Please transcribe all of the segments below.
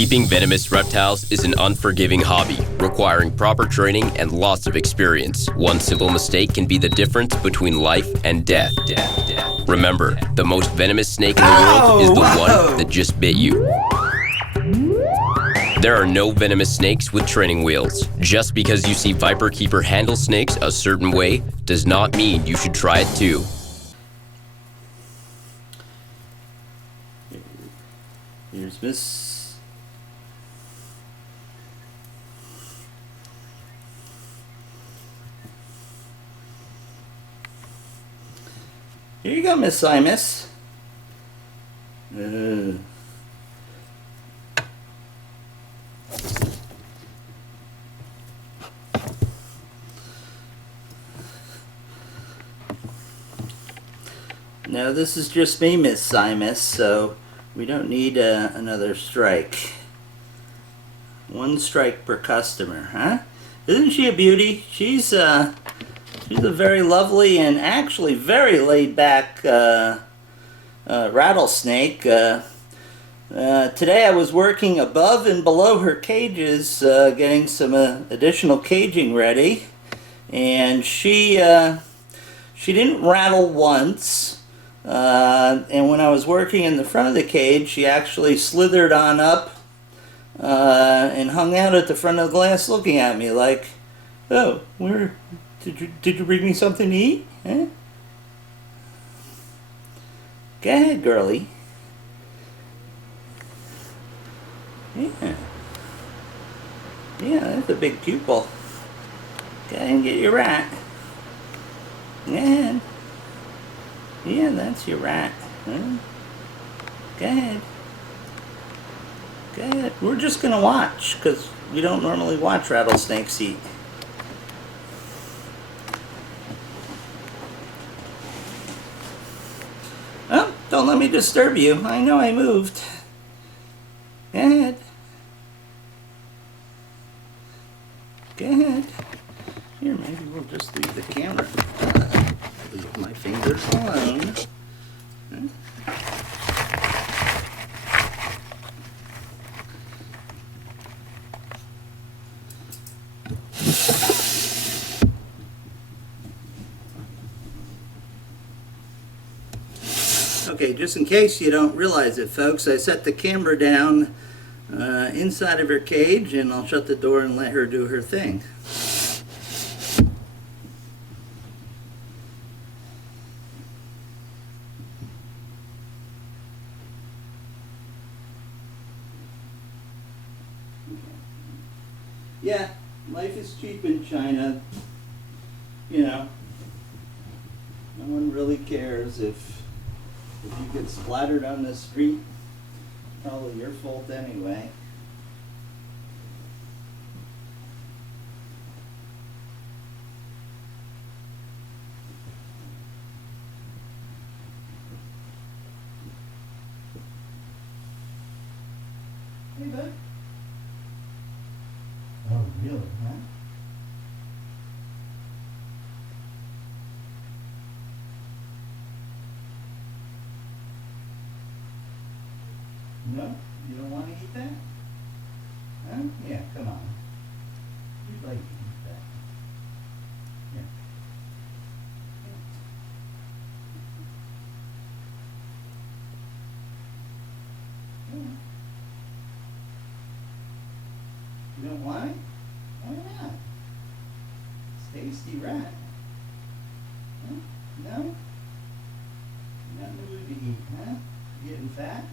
Keeping venomous reptiles is an unforgiving hobby, requiring proper training and lots of experience. One simple mistake can be the difference between life and death. Remember, the most venomous snake in the world is the one that just bit you. There are no venomous snakes with training wheels. Just because you see viperkeeper handle snakes a certain way does not mean you should try it too. Here's Miss. Here you go, Miss Simus. No, this is just me, Miss Simus, so we don't need another strike. One strike per customer, huh? Isn't she a beauty? She's a very lovely and actually very laid-back rattlesnake. Today I was working above and below her cages, getting some additional caging ready, and she didn't rattle once. And when I was working in the front of the cage, she actually slithered on up and hung out at the front of the glass looking at me like, oh, did you bring me something to eat? Huh? Go ahead, girlie. Yeah. Yeah, that's a big pupil. Go ahead and get your rat. Go ahead. Yeah, that's your rat. Huh? Go ahead. Go ahead. We're just going to watch, because we don't normally watch rattlesnakes eat. Oh, don't let me disturb you. I know I moved. Go ahead. Go ahead. Here, maybe we'll just leave the camera. Leave my fingers alone. Huh? Okay, just in case you don't realize it, folks, I set the camera down inside of her cage, and I'll shut the door and let her do her thing. Yeah, life is cheap in China. You know, no one really cares if you get splattered on the street. Probably your fault anyway. Hey, bud. Oh, really, huh? No? You don't want to eat that? Huh? Yeah, come on. You'd like to eat that. Here. Yeah. You don't want it? Why not? It's tasty rat. Huh? No? You're not in the mood to eat, huh? You getting fat?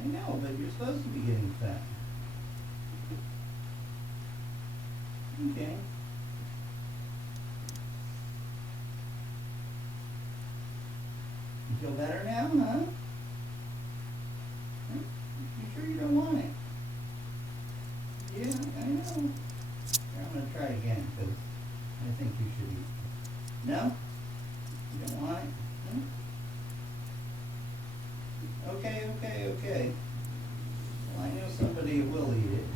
I know, but you're supposed to be getting fat. Okay. You feel better now, huh? You sure you don't want it? Yeah, I know. Here, I'm going to try again, because I think you should eat. No? You don't want it? Huh? Okay. Well, I know somebody who will eat it.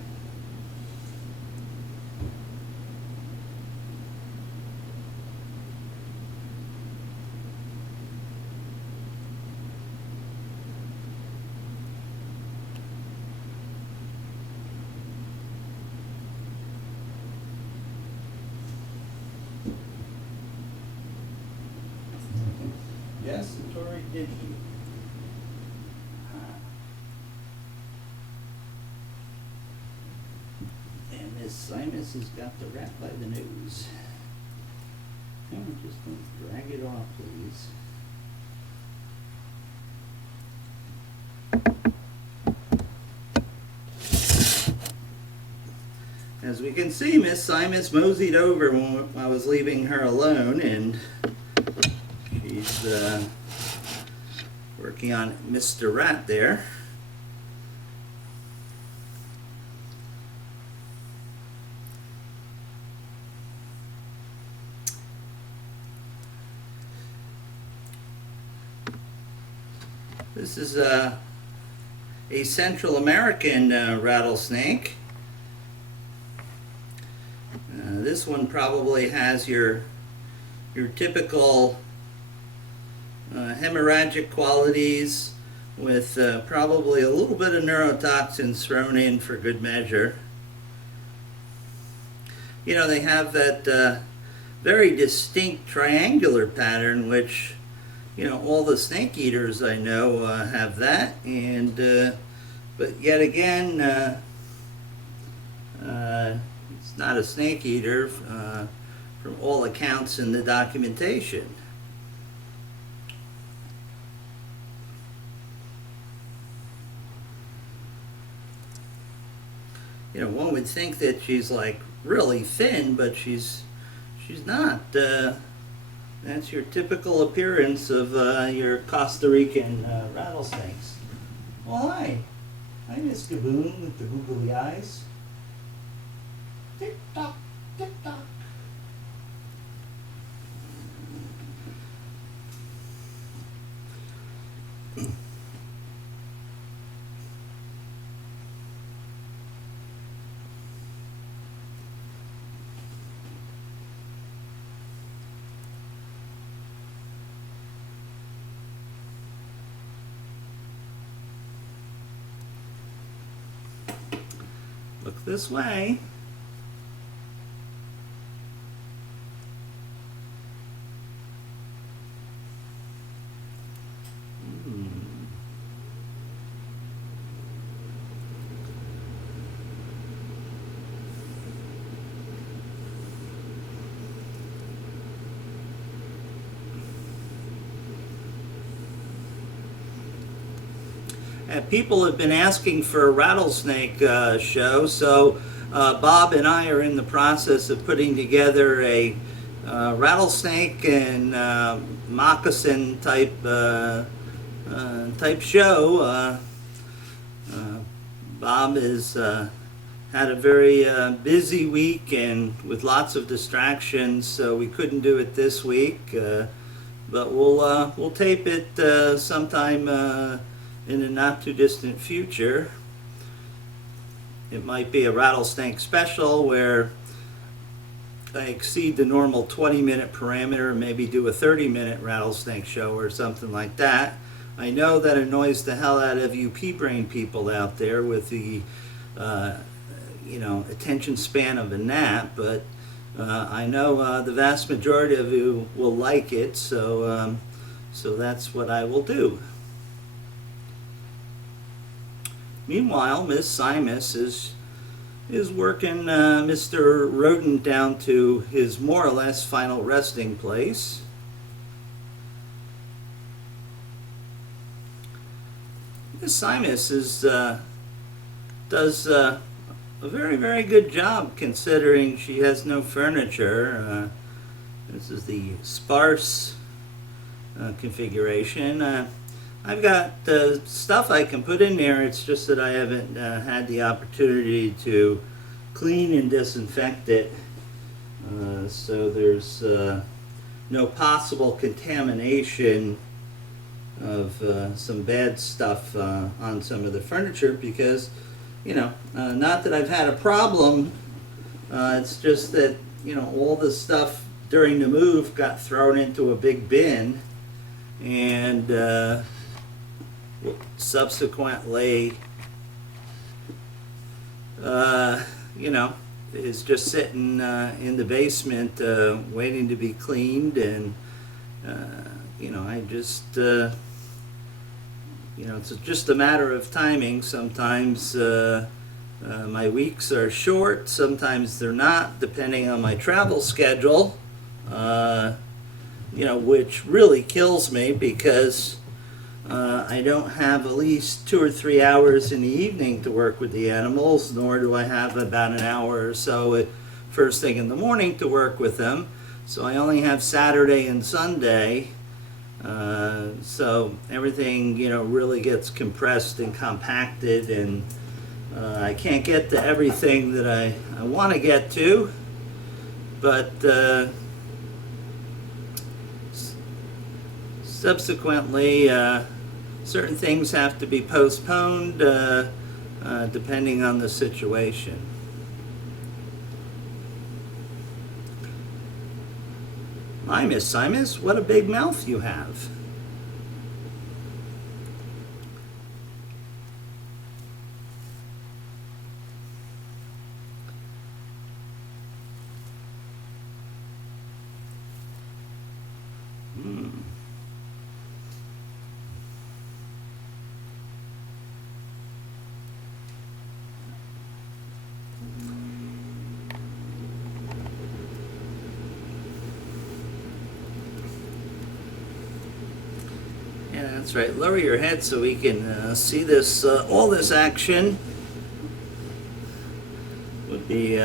in here. And Miss Simus has got the rat by the nose. Come on, just don't drag it off, please. As we can see, Miss Simus moseyed over when I was leaving her alone, and she's working on Mr. Rat there. This is a Central American rattlesnake. This one probably has your typical hemorrhagic qualities with probably a little bit of neurotoxins thrown in for good measure. You know, they have that very distinct triangular pattern, which, you know, all the snake eaters I know have that, and but yet again, it's not a snake eater from all accounts in the documentation. You know, one would think that she's like really thin, but she's not. That's your typical appearance of your Costa Rican rattlesnakes. Well, hi. Hi, Miss Gaboon with the googly eyes. Tick tock, tick tock. Look this way. People have been asking for a rattlesnake show, so Bob and I are in the process of putting together a rattlesnake and moccasin type show. Bob has had a very busy week and with lots of distractions, so we couldn't do it this week. But we'll tape it sometime in the not too distant future. It might be a rattlesnake special where I exceed the normal 20-minute parameter, maybe do a 30-minute rattlesnake show or something like that. I know that annoys the hell out of you pea-brain people out there with the you know, attention span of a gnat, but I know the vast majority of you will like it, so that's what I will do. Meanwhile, Miss Simus is working Mr. Rodent down to his more or less final resting place. Miss Simus does a very, very good job considering she has no furniture. This is the sparse configuration. I've got stuff I can put in there, it's just that I haven't had the opportunity to clean and disinfect it, so there's no possible contamination of some bad stuff on some of the furniture, because, you know, not that I've had a problem, it's just that, you know, all the stuff during the move got thrown into a big bin, and subsequently, you know, is just sitting in the basement waiting to be cleaned, and you know, I just you know, it's just a matter of timing. Sometimes my weeks are short, sometimes they're not, depending on my travel schedule, you know, which really kills me because I don't have at least 2 or 3 hours in the evening to work with the animals, nor do I have about an hour or so first thing in the morning to work with them. So I only have Saturday and Sunday. So everything, you know, really gets compressed and compacted, and I can't get to everything that I want to get to, but subsequently certain things have to be postponed depending on the situation. Hi, Miss Simus, what a big mouth you have. Yeah, that's right. Lower your head so we can see this, all this action. Would be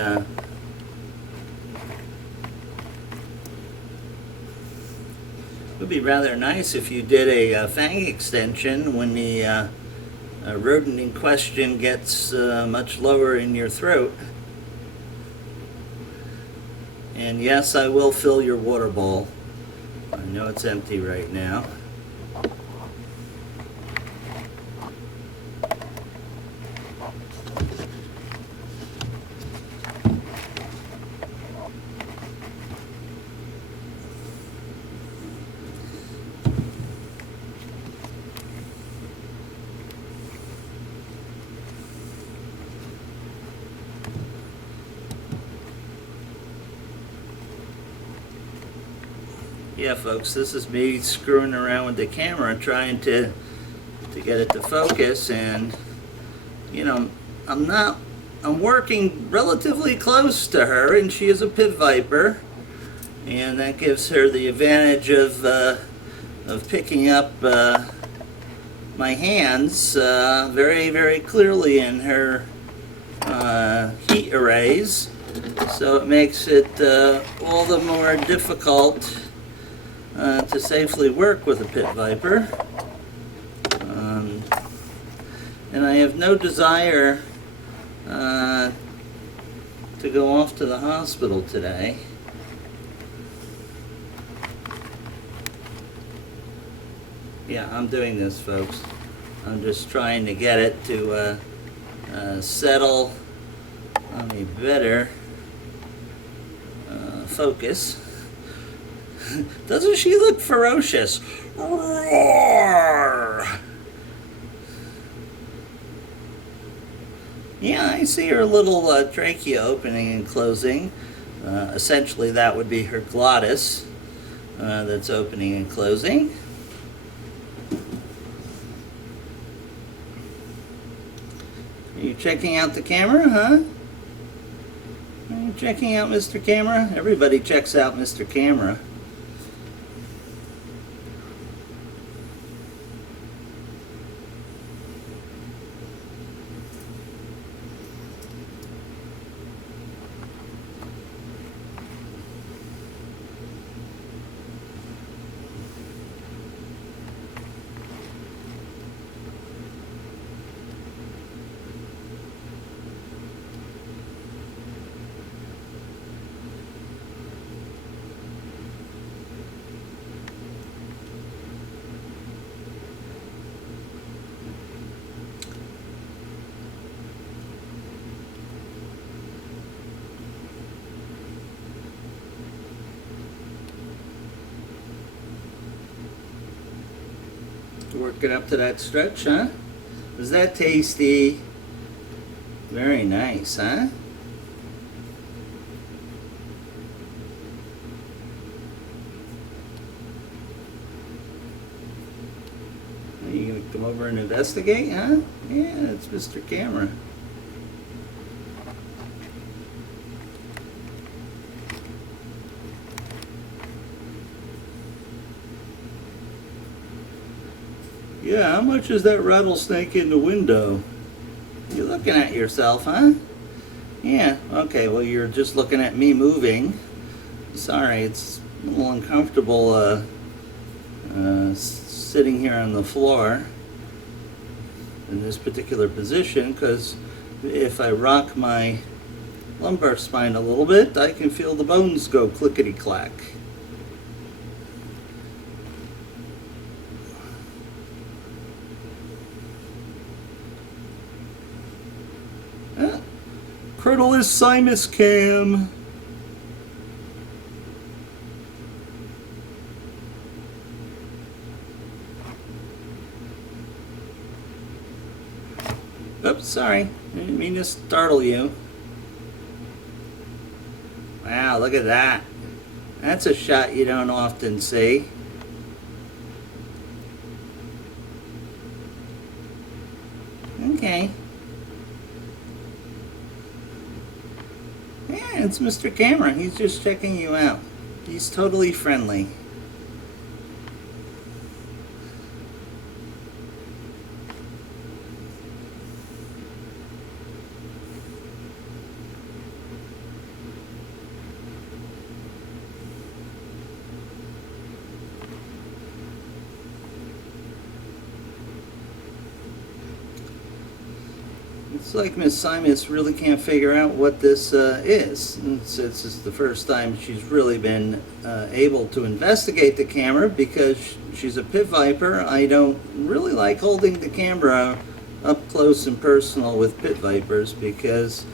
rather nice if you did a fang extension when the rodent in question gets much lower in your throat. And yes, I will fill your water bowl. I know it's empty right now. Yeah, folks, this is me screwing around with the camera, trying to get it to focus, and you know, I'm working relatively close to her, and she is a pit viper, and that gives her the advantage of picking up my hands very, very clearly in her heat arrays, so it makes it all the more difficult to safely work with a pit viper. And I have no desire to go off to the hospital today. Yeah, I'm doing this, folks. I'm just trying to get it to settle on a better focus. Doesn't she look ferocious? Roar! Yeah, I see her little trachea opening and closing. Essentially, that would be her glottis that's opening and closing. Are you checking out the camera, huh? Are you checking out Mr. Camera? Everybody checks out Mr. Camera. Working up to that stretch, huh? Was that tasty? Very nice, huh? Are you gonna Come over and investigate, huh? Yeah, it's Mr. Camera. Yeah, how much is that rattlesnake in the window? You're looking at yourself, huh? Yeah, okay, well you're just looking at me moving. Sorry, it's a little uncomfortable sitting here on the floor in this particular position, because if I rock my lumbar spine a little bit, I can feel the bones go clickety-clack. Criddle is Simus Cam. Oops, sorry. I didn't mean to startle you. Wow, look at that. That's a shot you don't often see. Okay. Yeah, it's Mr. Camera. He's just checking you out. He's totally friendly. It's like Miss Simus really can't figure out what this is. It's the first time she's really been able to investigate the camera, because she's a pit viper. I don't really like holding the camera up close and personal with pit vipers, because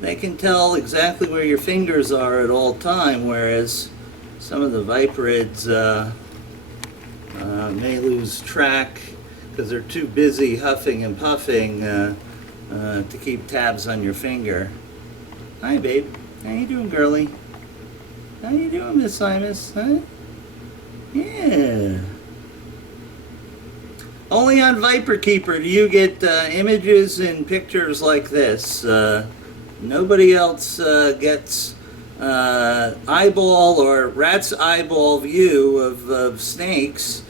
they can tell exactly where your fingers are at all time, whereas some of the viperids may lose track because they're too busy huffing and puffing to keep tabs on your finger. Hi, babe. How you doing, girlie? How you doing, Miss Simus? Huh? Yeah. Only on Viperkeeper do you get images and pictures like this. Nobody else gets eyeball or rat's eyeball view of snakes.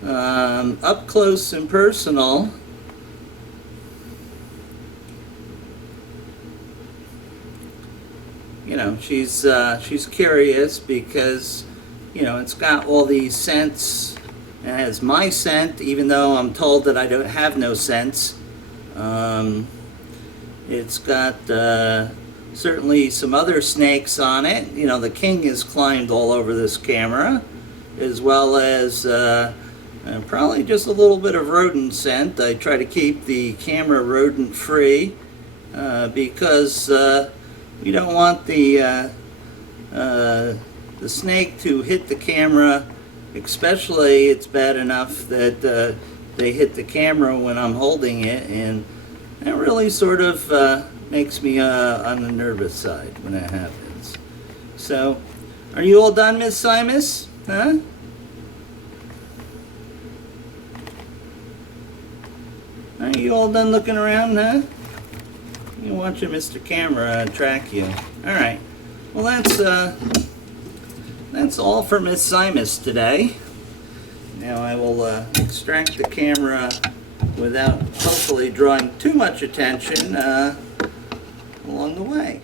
Up close and personal. You know, she's curious because, you know, it's got all these scents. It has my scent, even though I'm told that I don't have no scents. It's got certainly some other snakes on it. You know, the king has climbed all over this camera, as well as probably just a little bit of rodent scent. I try to keep the camera rodent free because we don't want the snake to hit the camera. Especially, it's bad enough that they hit the camera when I'm holding it, and that really sort of makes me on the nervous side when that happens. So, are you all done, Miss Simus? Huh? Are you all done looking around, huh? You're watching Mr. Camera track you. Alright. Well, that's all for Miss Simus today. Now I will extract the camera without hopefully drawing too much attention along the way.